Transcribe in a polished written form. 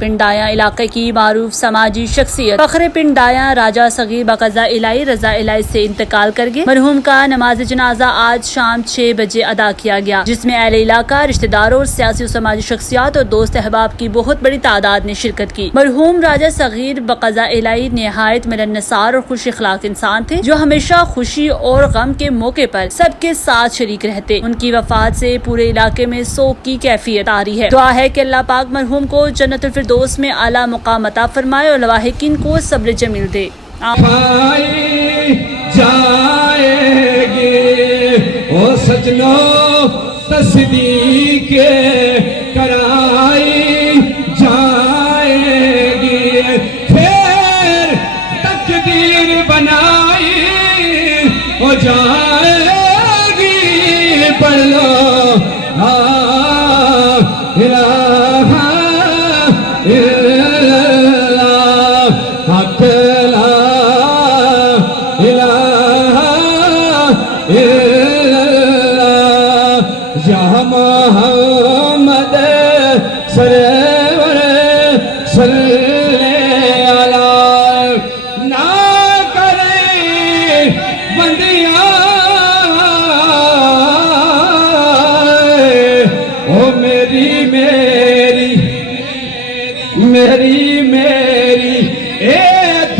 पिंडाया इलाके की मारूफ समाजी शख्सियत फखरे पिंडाया राजा सगीर बकजा इलाई रजा इलाई से इंतकाल कर गए। मरहूम का नमाज जनाजा आज शाम 6 बजे अदा किया गया, जिसमें अहले इलाका, रिश्तेदारों और सियासी और समाजी शख्सियात और दोस्त अहबाब की बहुत बड़ी तादाद ने शिरकत की। मरहूम राजा सगीर बकजा इलाई निहायत मिलनसार और खुश अखलाक इंसान थे, जो हमेशा खुशी और गम के मौके पर सबके साथ शरीक रहते। उनकी वफात से पूरे इलाके में सोग की कैफियत आ रही है। दुआ है कि अल्लाह पाक मरहूम को जन्नतुल फिरदौस में आला मुकाम अता फरमाए और लवाहिकीन को सब्र जमील दे। जाएगी ओ सजनो तस्दीक कराई जाएगी, फिर तकदीर बनाई हो जाएगी। पढ़ लो इलाहा हक ला इलाहा इल्लल्लाह।